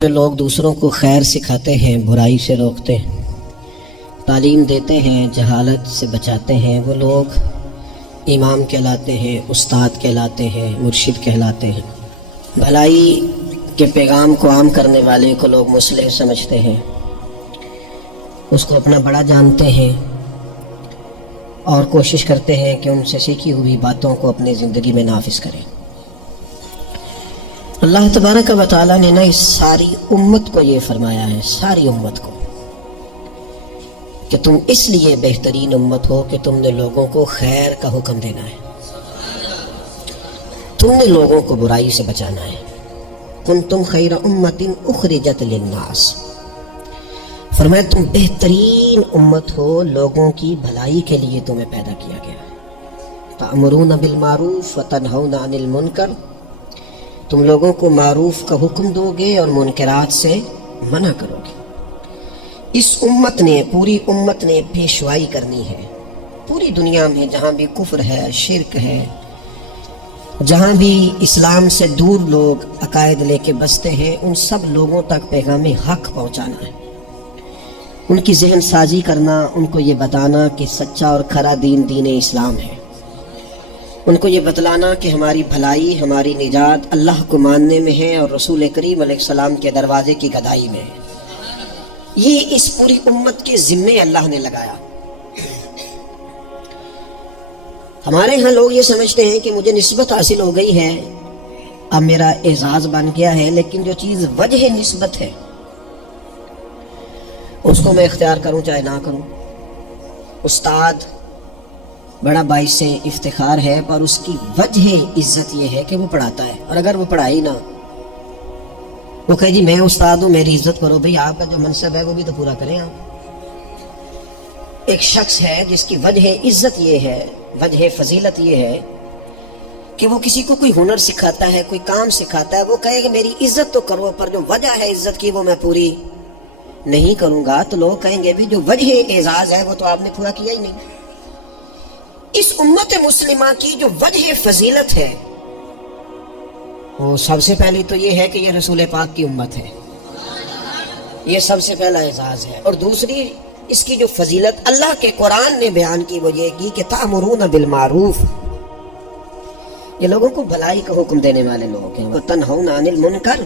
جو لوگ دوسروں کو خیر سکھاتے ہیں، برائی سے روکتے ہیں، تعلیم دیتے ہیں، جہالت سے بچاتے ہیں، وہ لوگ امام کہلاتے ہیں، استاد کہلاتے ہیں، مرشد کہلاتے ہیں۔ بھلائی کے پیغام کو عام کرنے والے کو لوگ مصلح سمجھتے ہیں، اس کو اپنا بڑا جانتے ہیں اور کوشش کرتے ہیں کہ ان سے سیکھی ہوئی باتوں کو اپنی زندگی میں نافذ کریں۔ اللہ تبارک و تعالیٰ نے اس ساری امت کو یہ فرمایا ہے، ساری امت کو، کہ تم اس لیے بہترین امت ہو کہ تم نے لوگوں کو خیر کا حکم دینا ہے، تم نے لوگوں کو برائی سے بچانا ہے۔ کنتم خیر امت اخرجت للناس، فرمایا تم بہترین امت ہو، لوگوں کی بھلائی کے لیے تمہیں پیدا کیا گیا۔ تأمرون بالمعروف وتنہون عن المنکر، تم لوگوں کو معروف کا حکم دو گے اور منکرات سے منع کرو گے۔ اس امت نے، پوری امت نے پیشوائی کرنی ہے پوری دنیا میں، جہاں بھی کفر ہے، شرک ہے، جہاں بھی اسلام سے دور لوگ عقائد لے کے بستے ہیں، ان سب لوگوں تک پیغام حق پہنچانا ہے، ان کی ذہن سازی کرنا، ان کو یہ بتانا کہ سچا اور کھرا دین دین اسلام ہے، ان کو یہ بتلانا کہ ہماری بھلائی، ہماری نجات اللہ کو ماننے میں ہے اور رسول کریم علیہ السلام کے دروازے کی گدائی میں ہے۔ یہ اس پوری امت کے ذمے اللہ نے لگایا۔ ہمارے ہاں لوگ یہ سمجھتے ہیں کہ مجھے نسبت حاصل ہو گئی ہے، اب میرا اعزاز بن گیا ہے، لیکن جو چیز وجہ نسبت ہے اس کو میں اختیار کروں چاہے نہ کروں۔ استاد بڑا باعث افتخار ہے، پر اس کی وجہ عزت یہ ہے کہ وہ پڑھاتا ہے، اور اگر وہ پڑھائی نہ، وہ کہے جی میں استاد ہوں میری عزت کرو، بھئی آپ کا جو منصب ہے وہ بھی تو پورا کریں آپ۔ ایک شخص ہے جس کی وجہ عزت یہ ہے، وجہ فضیلت یہ ہے کہ وہ کسی کو کوئی ہنر سکھاتا ہے، کوئی کام سکھاتا ہے، وہ کہے کہ میری عزت تو کرو، پر جو وجہ ہے عزت کی وہ میں پوری نہیں کروں گا، تو لوگ کہیں گے بھی جو وجہ اعزاز ہے وہ تو آپ نے پورا کیا ہی نہیں۔ اس امت مسلمہ کی جو وجہ فضیلت ہے وہ سب سے پہلی تو یہ ہے کہ یہ رسول پاک کی امت ہے، یہ سب سے پہلا اعزاز ہے، اور دوسری اس کی جو فضیلت اللہ کے قرآن نے بیان کی وہ یہ کی کہ تأمرون بالمعروف، یہ لوگوں کو بھلائی کا حکم دینے والے لوگ ہیں، وتنہون عن المنکر،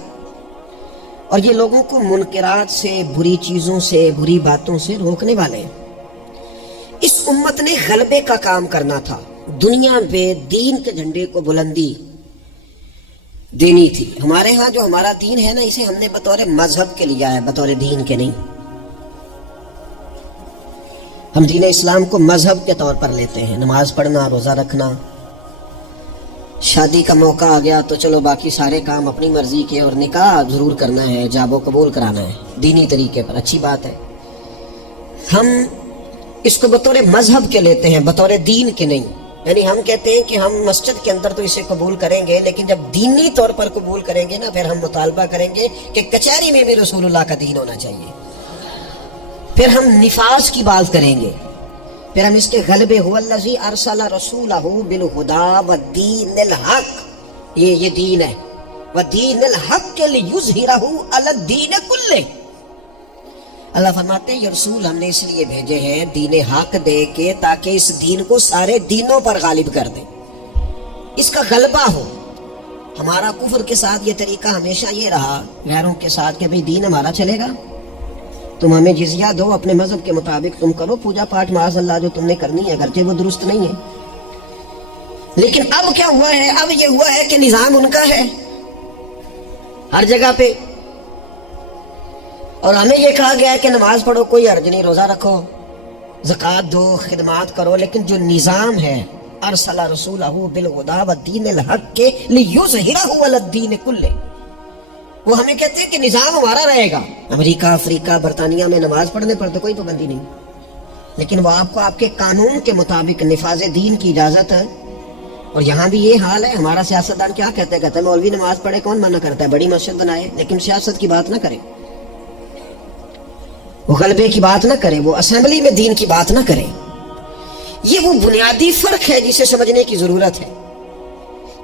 اور یہ لوگوں کو منکرات سے، بری چیزوں سے، بری باتوں سے روکنے والے ہیں۔ اس امت نے غلبے کا کام کرنا تھا، دنیا پہ دین کے جھنڈے کو بلندی دینی تھی۔ ہمارے ہاں جو ہمارا دین ہے نا، اسے ہم نے بطور مذہب کے لیا ہے، بطور دین کے نہیں۔ ہم دین اسلام کو مذہب کے طور پر لیتے ہیں، نماز پڑھنا، روزہ رکھنا، شادی کا موقع آ گیا تو چلو باقی سارے کام اپنی مرضی کے، اور نکاح ضرور کرنا ہے، جاب و قبول کرانا ہے دینی طریقے پر، اچھی بات ہے۔ ہم اس کو بطور مذہب کے لیتے ہیں، بطور دین کے نہیں۔ یعنی ہم کہتے ہیں کہ ہم مسجد کے اندر تو اسے قبول کریں گے، لیکن جب دینی طور پر قبول کریں گے نا، پھر ہم مطالبہ کریں گے کہ کچہری میں بھی رسول اللہ کا دین ہونا چاہیے۔ پھر ہم نفاذ کی بات کریں گے، پھر ہم اس کے غلبے، هو الذی ارسل رسولہ بالہدی والدین الحق، یہ دین ہے، والدین الحق لیظہرہ علی الدین کلہ۔ اللہ فرماتے ہیں یہ رسول ہم نے اس لیے بھیجے ہیں دین حق دے کے، تاکہ اس دین کو سارے دینوں پر غالب کر دیں، اس کا غلبہ ہو۔ ہمارا کفر کے ساتھ یہ طریقہ ہمیشہ یہ رہا، غیروں کے ساتھ، کہ بھئی دین ہمارا چلے گا، تم ہمیں جزیہ دو، اپنے مذہب کے مطابق تم کرو، پوجا پاٹ معاذ اللہ جو تم نے کرنی ہے، اگرچہ وہ درست نہیں ہے۔ لیکن اب کیا ہوا ہے؟ اب یہ ہوا ہے کہ نظام ان کا ہے ہر جگہ پہ، اور ہمیں یہ کہا گیا ہے کہ نماز پڑھو کوئی حرج نہیں، روزہ رکھو، زکوٰۃ دو، خدمات کرو، لیکن جو نظام ہے ارسل رسولہ بالہدی والدین الحق لیظہرہ علی الدین کلہ، وہ ہمیں کہتے ہیں کہ نظام ہمارا رہے گا۔ امریکہ، افریقہ، برطانیہ میں نماز پڑھنے پر تو کوئی پابندی نہیں، لیکن وہ آپ کو آپ کے قانون کے مطابق نفاذ دین کی اجازت ہے۔ اور یہاں بھی یہ حال ہے، ہمارا سیاستدان کیا کہتے ہیں مولوی نماز پڑھے، کون منع کرتا ہے، بڑی مسجد بنائے، لیکن سیاست کی بات نہ کرے، وہ غلبے کی بات نہ کرے، وہ اسمبلی میں دین کی بات نہ کرے۔ یہ وہ بنیادی فرق ہے جسے سمجھنے کی ضرورت ہے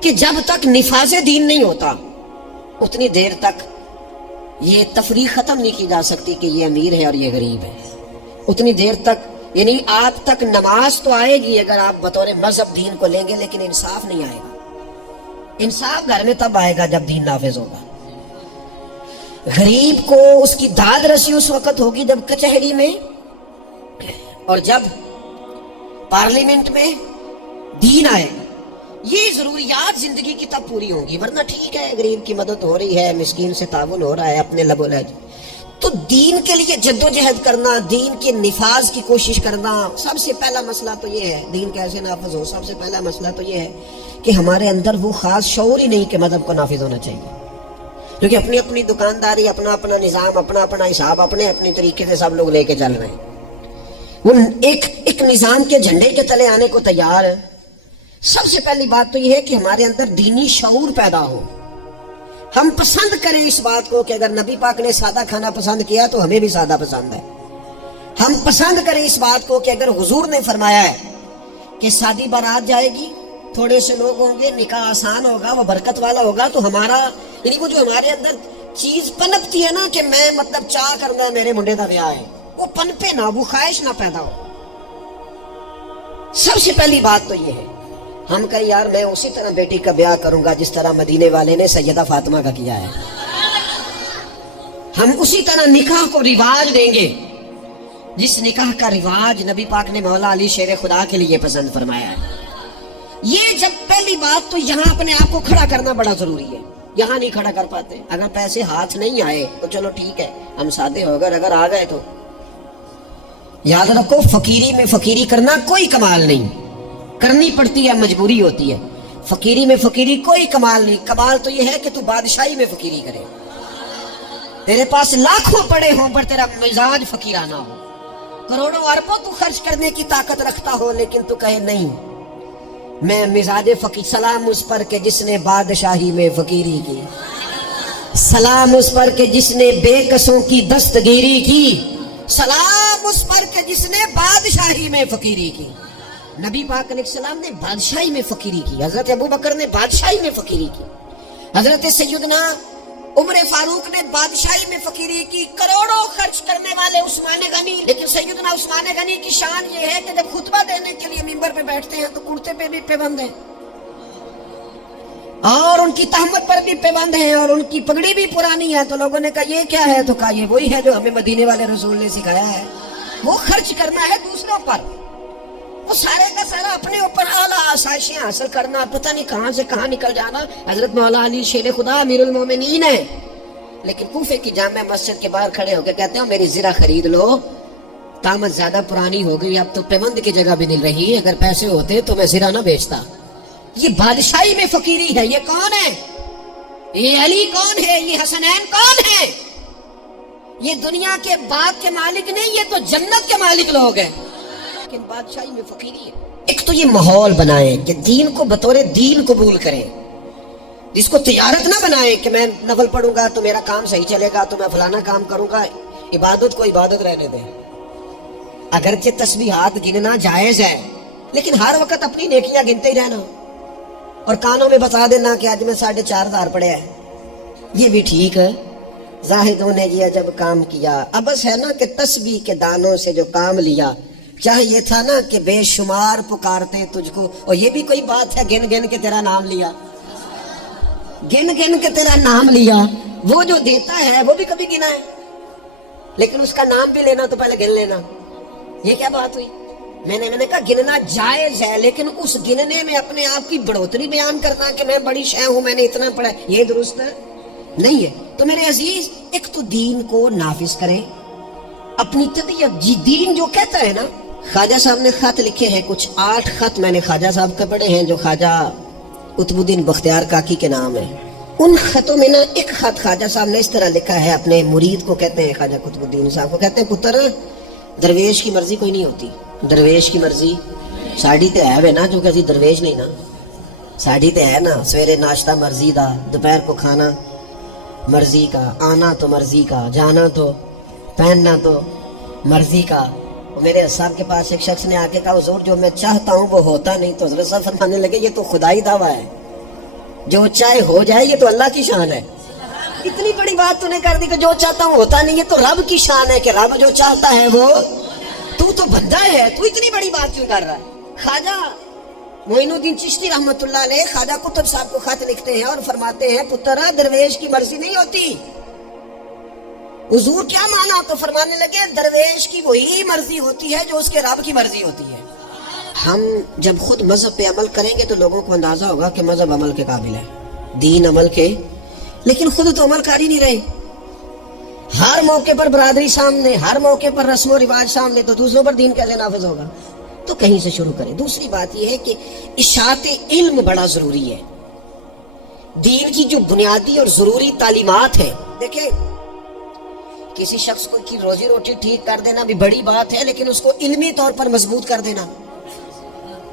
کہ جب تک نفاذ دین نہیں ہوتا اتنی دیر تک یہ تفریق ختم نہیں کی جا سکتی کہ یہ امیر ہے اور یہ غریب ہے اتنی دیر تک، یعنی آپ تک نماز تو آئے گی اگر آپ بطور مذہب دین کو لیں گے، لیکن انصاف نہیں آئے گا۔ انصاف گھر میں تب آئے گا جب دین نافذ ہوگا۔ غریب کو اس کی داد رسی اس وقت ہوگی جب کچہری میں اور جب پارلیمنٹ میں دین آئے گا۔ یہ ضروریات زندگی کی تب پوری ہوں گی، ورنہ ٹھیک ہے غریب کی مدد ہو رہی ہے، مسکین سے تعاون ہو رہا ہے اپنے لب و لہجے، تو دین کے لیے جد و جہد کرنا، دین کے نفاذ کی کوشش کرنا، سب سے پہلا مسئلہ تو یہ ہے دین کیسے نافذ ہو۔ سب سے پہلا مسئلہ تو یہ ہے کہ ہمارے اندر وہ خاص شعور ہی نہیں کہ مذہب کو نافذ ہونا چاہیے، کیونکہ اپنی اپنی دکانداری، اپنا اپنا نظام، اپنا اپنا حساب، اپنے اپنے طریقے سے سب لوگ لے کے چل رہے ہیں۔ وہ ایک نظام کے جھنڈے کے تلے آنے کو تیار ہے۔ سب سے پہلی بات تو یہ ہے کہ ہمارے اندر دینی شعور پیدا ہو، ہم پسند کریں اس بات کو کہ اگر نبی پاک نے سادہ کھانا پسند کیا تو ہمیں بھی سادہ پسند ہے۔ ہم پسند کریں اس بات کو کہ اگر حضور نے فرمایا ہے کہ شادی بارات جائے گی، تھوڑے سے لوگ ہوں گے، نکاح آسان ہوگا، وہ برکت والا ہوگا، تو ہمارا یعنی وہ جو ہمارے اندر چیز پنپتی ہے نا کہ میں مطلب چاہ کرنا ہے میرے منڈے کا بیاہ ہے، وہ پنپے نہ، وہ خواہش نہ پیدا ہو۔ سب سے پہلی بات تو یہ ہے ہم کہیں یار میں اسی طرح بیٹی کا بیاہ کروں گا جس طرح مدینے والے نے سیدہ فاطمہ کا کیا ہے، ہم اسی طرح نکاح کو رواج دیں گے جس نکاح کا رواج نبی پاک نے مولا علی شیر خدا کے لیے پسند فرمایا ہے۔ یہ جب پہلی بات تو یہاں اپنے آپ کو کھڑا کرنا بڑا ضروری ہے، یہاں نہیں کھڑا کر پاتے۔ اگر پیسے ہاتھ نہیں آئے تو چلو ٹھیک ہے ہم سادے ہو گئے، اگر آ گئے تو یاد رکھو فقیری میں فقیری کرنا کوئی کمال نہیں، کرنی پڑتی ہے، مجبوری ہوتی ہے۔ فقیری میں فقیری کوئی کمال نہیں، کمال تو یہ ہے کہ تو بادشاہی میں فقیری کرے، تیرے پاس لاکھوں پڑے ہوں پر تیرا مزاج فقیرانہ ہو، کروڑوں اربوں تو خرچ کرنے کی طاقت رکھتا ہو لیکن تو کہے نہیں میں مزاج فقیر۔ سلام اس پر کہ جس نے بادشاہی میں فقیری کی، سلام اس پر کہ جس نے بے کسوں کی دستگیری کی، سلام اس پر کہ جس نے بادشاہی میں فقیری کی۔ نبی پاک علیہ السلام نے بادشاہی میں فقیری کی، حضرت ابو بکر نے بادشاہی میں فقیری کی، حضرت سیدنا عمر فاروق نے بادشاہی میں فقیری کی، کروڑوں خرچ کرنے والے عثمان غنی، لیکن سیدنا عثمان غنی کی شان یہ ہے کہ جب خطبہ دینے کے لیے منبر پہ بیٹھتے ہیں تو کرتے پہ بھی پابند ہیں اور ان کی تہمت پر بھی پابند ہیں اور ان کی پگڑی بھی پرانی ہے۔ تو لوگوں نے کہا یہ کیا ہے؟ تو کہا یہ وہی ہے جو ہمیں مدینے والے رسول نے سکھایا ہے، وہ خرچ کرنا ہے دوسروں پر، وہ سارے کا سارا اپنے اوپر اعلیٰ آسائشیں حاصل کرنا، پتہ نہیں کہاں سے کہاں نکل جانا۔ حضرت مولا علی شیر خدا امیر المومنین ہے، لیکن کوفے کی جامع مسجد کے باہر کھڑے ہو کے کہتے ہیں میری زرہ خرید لو، قامت زیادہ پرانی ہو گئی، اب تو پیوند کی جگہ بھی نہیں رہی، اگر پیسے ہوتے تو میں زرہ نہ بیچتا۔ یہ بادشاہی میں فقیری ہے۔ یہ کون ہے؟ یہ علی کون ہے؟ یہ حسنین کون ہے؟ یہ دنیا کے باغ کے مالک نہیں، یہ تو جنت کے مالک لوگ ہیں، لیکن بادشاہی میں فقیری ہے۔ ایک تو یہ ماحول بنائیں کہ دین کو بطور دین قبول کریں، جس کو تجارت نہ بنائیں کہ میں نفل پڑھوں گا تو میرا کام صحیح چلے گا تو میں فلانا کام کروں گا۔ عبادت کو عبادت رہنے دیں، اگرچہ تسبیحات گننا جائز ہے لیکن ہر وقت اپنی نیکیاں گنتے ہی رہنا اور کانوں میں بتا دینا کہ آج میں 4,500 پڑھے ہیں، یہ بھی ٹھیک ہے۔ زاہدوں نے یہ جب کام کیا، ابس ہے نا کہ تسبیح کے دانوں سے جو کام لیا، چاہیے تھا نا کہ بے شمار پکارتے تجھ کو، اور یہ بھی کوئی بات ہے گن گن کے تیرا نام لیا، گن گن کے تیرا نام لیا۔ وہ جو دیتا ہے وہ بھی کبھی گنا ہے، لیکن اس کا نام بھی لینا تو پہلے گن لینا۔ یہ کیا بات ہوئی؟ میں نے کہا گننا جائز ہے، لیکن اس گننے میں اپنے آپ کی بڑھوتری بیان کرنا کہ میں بڑی شے ہوں، میں نے اتنا پڑھا، یہ درست نہیں ہے۔ تو میرے عزیز، ایک تو دین کو نافذ کریں اپنی طبیعت، جی دین جو کہتا ہے نا۔ خواجہ صاحب نے خط لکھے ہیں، کچھ 8 خط میں نے خواجہ صاحب کے پڑھے ہیں جو خواجہ قطب الدین بختیار کاکی کے نام ہے۔ ان خطوں میں نا ایک خط خواجہ صاحب نے اس طرح لکھا ہے اپنے مرید کو، کہتے ہیں خواجہ قطب الدین صاحب کو، کہتے ہیں پتر درویش کی مرضی کوئی نہیں ہوتی، درویش کی مرضی ساڑی تے ہے نا، جو کہ اسی درویش نہیں نا، ساڑی تے ہے نا، سویرے ناشتہ مرضی دا، دوپہر کو کھانا مرضی کا، آنا تو مرضی کا، جانا تو، پہننا تو مرضی کا۔ میرے صاحب کے پاس ایک شخص نے آ کے کہا حضور جو میں چاہتا ہوں وہ ہوتا نہیں، تو حضرت صاحب فرمانے لگے یہ تو خدائی دعویٰ ہے، جو چاہے ہو جائے، یہ تو اللہ کی شان ہے۔ اتنی بڑی بات تو نے کر دی کہ جو چاہتا ہوں ہوتا نہیں ہے. تو رب کی شان ہے کہ رب جو چاہتا ہے وہ, تو بندہ ہے, تو اتنی بڑی بات کیوں کر رہا ہے. خواجہ معین الدین چشتی رحمت اللہ علیہ خواجہ قطب صاحب کو خط لکھتے ہیں اور فرماتے ہیں پترا درویش کی مرضی نہیں ہوتی. حضور کیا مانا؟ تو فرمانے لگے درویش کی وہی مرضی ہوتی ہے جو اس کے رب کی مرضی ہوتی ہے. ہم جب خود مذہب پہ عمل کریں گے تو لوگوں کو اندازہ ہوگا کہ مذہب عمل کے قابل ہے, دین عمل کے, لیکن خود تو عمل کر ہی نہیں رہے. ہر موقع پر برادری سامنے, ہر موقع پر رسم و رواج سامنے, تو دوسروں پر دین کیسے نافذ ہوگا؟ تو کہیں سے شروع کریں. دوسری بات یہ ہے کہ اشاعت علم بڑا ضروری ہے. دین کی جو بنیادی اور ضروری تعلیمات ہیں, دیکھیں کسی شخص کو کی روزی روٹی ٹھیک کر دینا بھی بڑی بات ہے, لیکن اس کو علمی طور پر مضبوط کر دینا,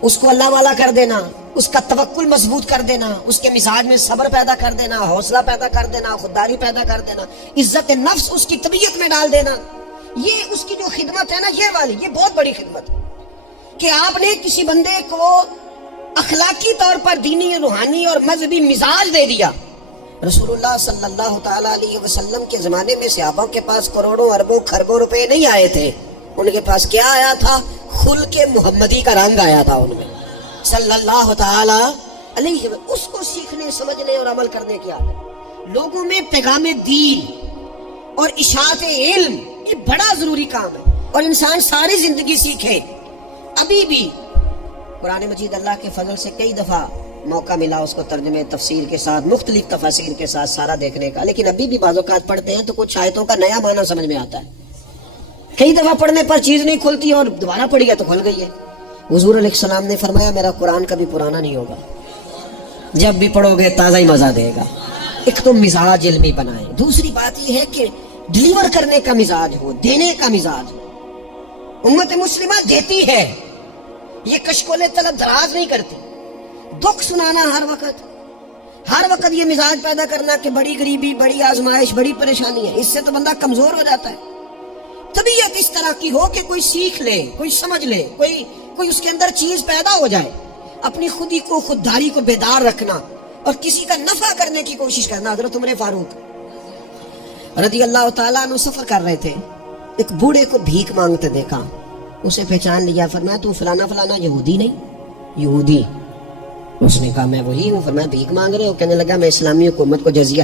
اس کو اللہ والا کر دینا, اس کا توکل مضبوط کر دینا, اس کے مزاج میں صبر پیدا کر دینا, حوصلہ پیدا کر دینا, خودداری پیدا کر دینا, عزت نفس اس کی طبیعت میں ڈال دینا, یہ اس کی جو خدمت ہے نا, یہ والی, یہ بہت بڑی خدمت ہے کہ آپ نے کسی بندے کو اخلاقی طور پر دینی, روحانی اور مذہبی مزاج دے دیا. رسول اللہ صلی اللہ تعالیٰ علیہ وسلم کے زمانے میں صحابہ کے پاس کروڑوں اربوں خربوں روپے نہیں آئے تھے. ان کے پاس کیا آیا تھا؟ خلق محمدی کا رنگ آیا تھا ان میں صلی اللہ تعالیٰ علیہ وسلم. اس کو سیکھنے, سمجھنے اور عمل کرنے کی عادت. لوگوں میں پیغام دین اور اشاعت علم یہ بڑا ضروری کام ہے, اور انسان ساری زندگی سیکھے. ابھی بھی قرآن مجید اللہ کے فضل سے کئی دفعہ موقع ملا اس کو ترجمے تفسیر کے ساتھ, مختلف تفاسیر کے ساتھ سارا دیکھنے کا, لیکن ابھی بھی بعض اوقات پڑھتے ہیں تو کچھ آیتوں کا نیا معنی سمجھ میں آتا ہے. کئی دفعہ پڑھنے پر چیز نہیں کھلتی اور دوبارہ پڑھی ہے تو کھل گئی ہے. حضور علیہ السلام نے فرمایا میرا قرآن کبھی پرانا نہیں ہوگا, جب بھی پڑھو گے تازہ ہی مزہ دے گا. ایک تو مزاج علمی بنائیں. دوسری بات یہ ہے کہ ڈلیور کرنے کا مزاج ہو, دینے کا مزاج ہو. امت مسلمہ دیتی ہے, یہ کشکول طلب دراز نہیں کرتی. دکھ سنانا ہر وقت یہ مزاج پیدا کرنا کہ بڑی غریبی, بڑی آزمائش, بڑی پریشانی ہے, اس سے تو بندہ کمزور ہو جاتا ہے. طبیعت اس طرح کی ہو کہ کوئی سیکھ لے, کوئی سمجھ لے, کوئی اس کے اندر چیز پیدا ہو جائے. اپنی خودی کو, خودداری کو بیدار رکھنا اور کسی کا نفع کرنے کی کوشش کرنا. حضرت عمر فاروق رضی اللہ تعالیٰ عنہ سفر کر رہے تھے, ایک بوڑھے کو بھیک مانگتے دیکھا, اسے پہچان لیا, فرمایا تو فلانا فلانا یہودی نہیں؟ یہودی. اس نے کہا میں وہی ہوں. فرمایا بھیک مانگ رہے ہو؟ کہنے لگا میں اسلامی حکومت کو جزیہ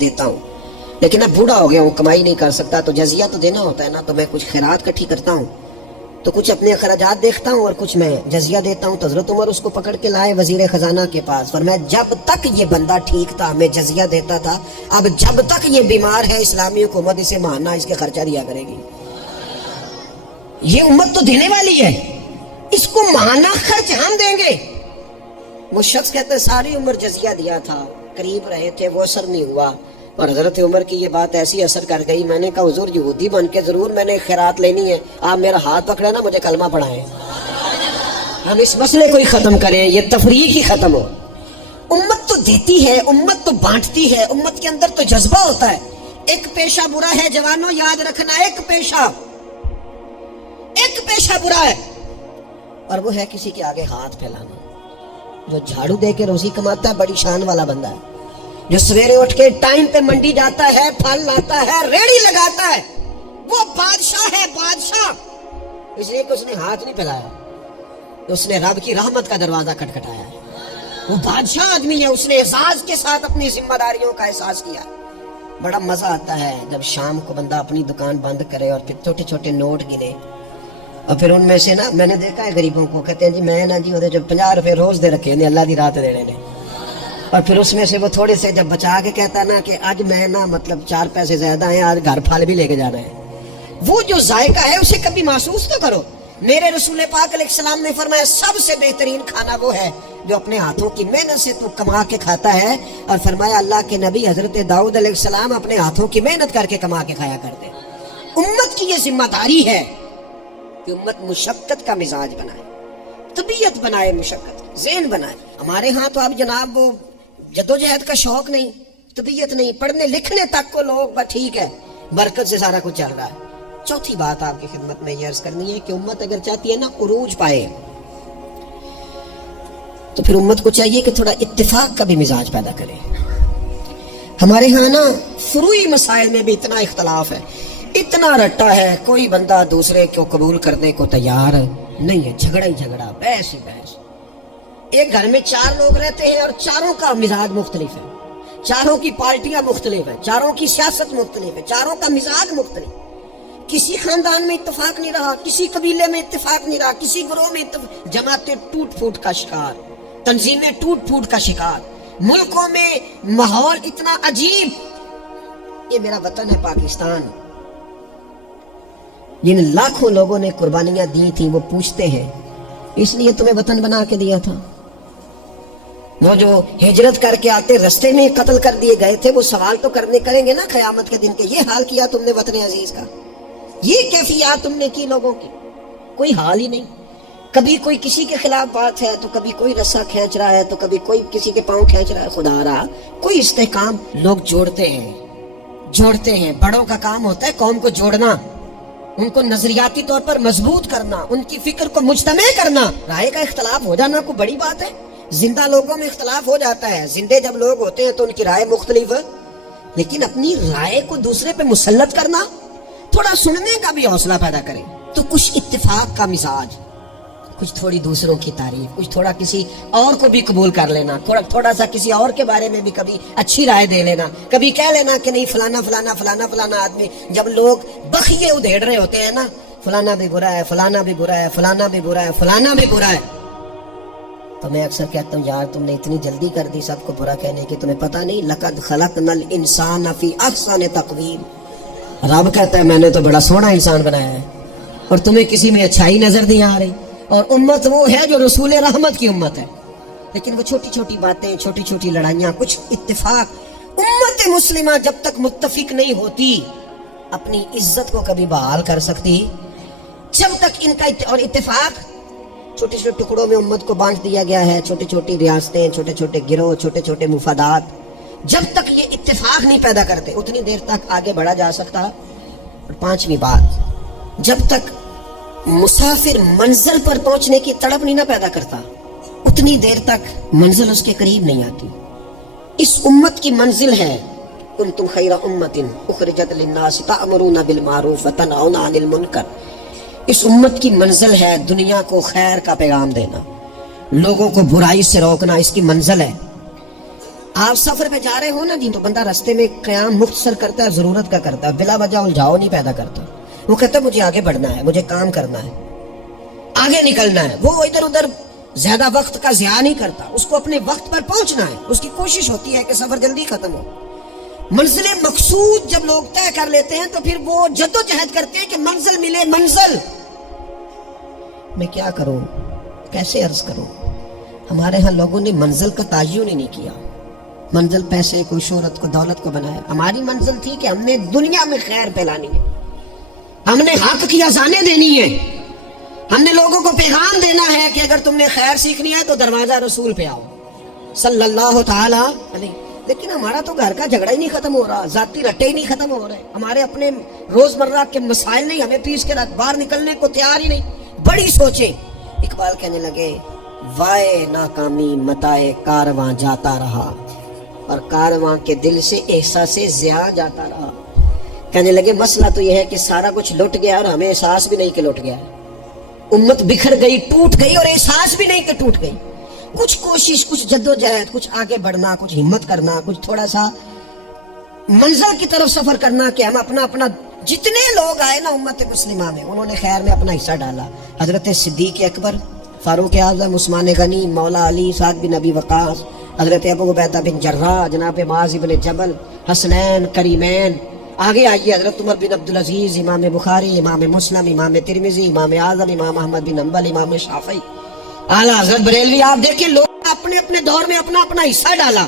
دیتا ہوں, لیکن اب بوڑھا ہو گیا ہوں, کمائی نہیں کر سکتا, تو جزیہ تو دینا ہوتا ہے نا, تو میں کچھ خیرات کٹھی کرتا ہوں, تو کچھ اپنے اخراجات دیکھتا ہوں اور کچھ میں جزیہ دیتا ہوں. تو حضرت عمر اس کو پکڑ کے لائے وزیر خزانہ کے پاس. فرمایا جب تک یہ بندہ ٹھیک تھا میں جزیہ دیتا تھا, اب جب تک یہ بیمار ہے اسلامی حکومت اسے ماہانہ اس کے خرچہ دیا کرے گی. یہ امت تو دینے والی ہے, اس کو ماہانہ خرچ ہم دیں گے. وہ شخص کہتے ہیں ساری عمر جزیہ دیا تھا, قریب رہے تھے, وہ اثر نہیں ہوا. اور حضرت عمر کی یہ بات ایسی اثر کر گئی, میں نے کہا حضور یہودی بن کے ضرور میں نے خیرات لینی ہے, آپ میرا ہاتھ پکڑے نا, مجھے کلمہ پڑھائیں, ہم اس مسئلے کو ہی ختم کریں, یہ تفریق ہی ختم ہو. امت تو دیتی ہے, امت تو بانٹتی ہے, امت کے اندر تو جذبہ ہوتا ہے. ایک پیشہ برا ہے جوانوں, یاد رکھنا, ایک پیشہ برا ہے, اور وہ ہے کسی کے آگے ہاتھ پھیلانا. جو جھاڑو دے کے روزی کماتا ہے بڑی شان والا بندہ ہے. جو سویرے اٹھ کے ٹائم پہ منڈی جاتا ہے, پھل لاتا ہے, ریڑھی لگاتا ہے, وہ بادشاہ ہے, بادشاہ. اس لیے کہ اس نے ہاتھ نہیں پھیلایا, اس نے رب کی رحمت کا دروازہ کھٹکھٹایا ہے. وہ بادشاہ آدمی ہے, اس نے اعزاز کے ساتھ اپنی ذمہ داریوں کا احساس کیا. بڑا مزہ آتا ہے جب شام کو بندہ اپنی دکان بند کرے اور پھر چھوٹے چھوٹے نوٹ گنے, اور پھر ان میں سے نا, میں نے دیکھا ہے غریبوں کو, کہتے ہیں جی میں نا جی جو 50 روپے روز دے رکھے نے اللہ دی رات دینے نے, اور پھر اس میں سے وہ تھوڑے سے جب بچا کے کہتا نا کہ آج میں نا مطلب 4 پیسے زیادہ ہیں, آج گھر پھل بھی لے کے جانا ہے. وہ جو ذائقہ ہے اسے کبھی محسوس تو کرو. میرے رسول پاک علیہ السلام نے فرمایا سب سے بہترین کھانا وہ ہے جو اپنے ہاتھوں کی محنت سے تو کما کے کھاتا ہے. اور فرمایا اللہ کے نبی حضرت داؤد علیہ السلام اپنے ہاتھوں کی محنت کر کے کما کے کھایا کرتے. امت کی یہ ذمہ داری ہے کہ امت مشقت کا مزاج بنائے, طبیعت بنائے, مشقت ذہن بنائے. ہمارے ہاں تو اب جناب وہ جدوجہد کا شوق نہیں, طبیعت نہیں, پڑھنے لکھنے تک کو لوگ بس ٹھیک ہے, برکت سے سارا کچھ چل رہا ہے. چوتھی بات آپ کی خدمت میں یہ عرض کرنی ہے کہ امت اگر چاہتی ہے نا عروج پائے, تو پھر امت کو چاہیے کہ تھوڑا اتفاق کا بھی مزاج پیدا کرے. ہمارے ہاں نا فروئی مسائل میں بھی اتنا اختلاف ہے، اتنا رٹا ہے، کوئی بندہ دوسرے کو قبول کرنے کو تیار نہیں ہے، جھگڑا ہی جھگڑا، بحث ہی بحث۔ ایک گھر میں 4 لوگ رہتے ہیں اور چاروں کا مزاج مختلف ہے، چاروں کی پارٹیاں مختلف ہیں، چاروں کی سیاست مختلف ہے، چاروں کا مزاج مختلف۔ کسی خاندان میں اتفاق نہیں رہا، کسی قبیلے میں اتفاق نہیں رہا، کسی گروہ میں جماعتیں ٹوٹ پھوٹ کا شکار، تنظیمیں ٹوٹ پھوٹ کا شکار، ملکوں میں ماحول اتنا عجیب۔ یہ میرا وطن ہے پاکستان، جن لاکھوں لوگوں نے قربانیاں دی تھیں وہ پوچھتے ہیں اس لیے تمہیں وطن بنا کے دیا تھا؟ وہ جو ہجرت کر کے آتے رستے میں قتل کر دیے گئے تھے، وہ سوال تو کریں گے نا قیامت کے دن کے، یہ حال کیا تم نے وطن عزیز کا، یہ کیفیات تم نے کی لوگوں کی؟ کوئی حال ہی نہیں۔ کبھی کوئی کسی کے خلاف بات ہے تو کبھی کوئی رسا کھینچ رہا ہے تو کبھی کوئی کسی کے پاؤں کھینچ رہا ہے، خدا رہا کوئی استحکام۔ لوگ جوڑتے ہیں، بڑوں کا کام ہوتا ہے قوم کو جوڑنا، ان کو نظریاتی طور پر مضبوط کرنا، ان کی فکر کو مجتمع کرنا۔ رائے کا اختلاف ہو جانا کوئی بڑی بات ہے؟ زندہ لوگوں میں اختلاف ہو جاتا ہے، زندے جب لوگ ہوتے ہیں تو ان کی رائے مختلف ہے، لیکن اپنی رائے کو دوسرے پہ مسلط کرنا، تھوڑا سننے کا بھی حوصلہ پیدا کریں تو کچھ اتفاق کا مزاج، کچھ تھوڑی دوسروں کی تعریف، کچھ تھوڑا کسی اور کو بھی قبول کر لینا، تھوڑا سا کسی اور کے بارے میں بھی کبھی اچھی رائے دے لینا، کبھی کہہ لینا کہ نہیں فلانا فلانا فلانا فلانا آدمی۔ جب لوگ بخیے ادھیڑ رہے ہوتے ہیں نا، فلانا بھی برا ہے، فلانا بھی برا ہے، فلانا بھی برا ہے، فلانا بھی برا ہے، تو میں اکثر کہتا ہوں یار تم نے اتنی جلدی کر دی سب کو برا کہنے کی، تمہیں پتہ نہیں لقد خلقنا الانسان فی احسن تقویم۔ رب کہتا ہے میں نے تو بڑا سونا انسان بنایا ہے اور تمہیں کسی میں اچھائی نظر نہیں آ رہی۔ اور امت وہ ہے جو رسول رحمت کی امت ہے، لیکن وہ چھوٹی چھوٹی باتیں، چھوٹی چھوٹی لڑائیاں، کچھ اتفاق۔ امت مسلمہ جب تک متفق نہیں ہوتی اپنی عزت کو کبھی بحال کر سکتی، جب تک ان کا اور اتفاق، چھوٹے چھوٹے ٹکڑوں میں امت کو بانٹ دیا گیا ہے، چھوٹی چھوٹی ریاستیں، چھوٹے چھوٹے گروہ، چھوٹے چھوٹے مفادات، جب تک یہ اتفاق نہیں پیدا کرتے اتنی دیر تک آگے بڑھا جا سکتا۔ اور 5ویں بات، جب تک مسافر منزل پر پہنچنے کی تڑپ نہیں نہ پیدا کرتا اتنی دیر تک منزل اس کے قریب نہیں آتی۔ اس امت کی منزل ہے کنتم خیر امت اخرجت للناس تأمرون بالمعروف وتنہون عن المنکر۔ اس امت کی منزل ہے دنیا کو خیر کا پیغام دینا، لوگوں کو برائی سے روکنا، اس کی منزل ہے۔ آپ سفر پہ جا رہے ہو نا جی، تو بندہ رستے میں قیام مختصر کرتا ہے، ضرورت کا کرتا ہے، بلا وجہ الجھاؤ نہیں پیدا کرتا۔ وہ کہتا ہے مجھے آگے بڑھنا ہے، مجھے کام کرنا ہے، آگے نکلنا ہے، وہ ادھر ادھر زیادہ وقت کا ضیاع نہیں کرتا، اس کو اپنے وقت پر پہنچنا ہے، اس کی کوشش ہوتی ہے کہ سفر جلدی ختم ہو۔ منزل مقصود جب لوگ طے کر لیتے ہیں تو پھر وہ جدوجہد کرتے ہیں کہ منزل ملے، منزل۔ میں کیا کروں، کیسے عرض کروں؟ ہمارے ہاں لوگوں نے منزل کا تعین ہی نہیں کیا، منزل پیسے کو، شہرت کو، دولت کو بنایا۔ ہماری منزل تھی کہ ہم نے دنیا میں خیر پھیلانی ہے، ہم نے حق کی اذانیں دینی ہے، ہم نے لوگوں کو پیغام دینا ہے کہ اگر تم نے خیر سیکھنی ہے تو دروازہ رسول پہ آؤ صلی اللہ تعالی علیہ۔ لیکن ہمارا تو گھر کا جھگڑا ہی نہیں ختم ہو رہا، ذاتی رٹے ہی نہیں ختم ہو رہے، ہمارے اپنے روزمرہ کے مسائل نہیں، ہمیں پیس کے باہر نکلنے کو تیار ہی نہیں۔ بڑی سوچیں۔ اقبال کہنے لگے وائے ناکامی متائے کارواں جاتا رہا، اور کارواں کے دل سے احساس ضیاء جاتا رہا۔ کہنے لگے مسئلہ تو یہ ہے کہ سارا کچھ لٹ گیا اور ہمیں احساس بھی نہیں کہ لٹ گیا، امت بکھر گئی، ٹوٹ گئی، اور احساس بھی نہیں کہ ٹوٹ گئی۔ کچھ کوشش، کچھ جدوجہد، کچھ آگے بڑھنا، کچھ ہمت کرنا، کچھ تھوڑا سا منزل کی طرف سفر کرنا کہ ہم اپنا جتنے لوگ آئے نا امت مسلمہ میں انہوں نے خیر میں اپنا حصہ ڈالا۔ حضرت صدیق اکبر، فاروق اعظم، عثمان غنی، مولا علی، سعد بن ابی وقاص، حضرت ابو عبیدہ بن جراح، جناب معاذ بن جبل، حسنین، کریمین، آگے آئیے حضرت عمر بن عبدالعزیز، امام بخاری، امام مسلم، امام ترمذی، امام اعظم، امام احمد بن حنبل، امام شافعی، اعلیٰ حضرت بریلوی۔ آپ دیکھیں لوگ اپنے اپنے دور میں اپنا حصہ ڈالا،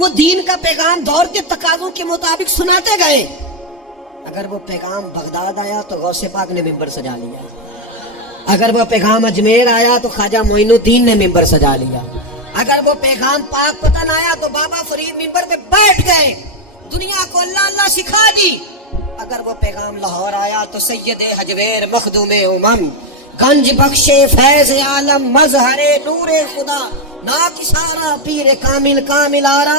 وہ دین کا پیغام دور کے تقاضوں کے مطابق سناتے گئے۔ اگر وہ پیغام بغداد آیا تو غوث پاک نے ممبر سجا لیا، اگر وہ پیغام اجمیر آیا تو خواجہ معین الدین نے ممبر سجا لیا، اگر وہ پیغام پاک پتن آیا تو بابا فرید ممبر پہ بیٹھ گئے، دنیا کو اللہ اللہ سکھا دی۔ اگر وہ پیغام لاہور آیا تو سید حجویر مخدوم امم، گنج بخش فیض عالم، مظہر نور خدا، ناکسارا پیر کامل کامل آرا،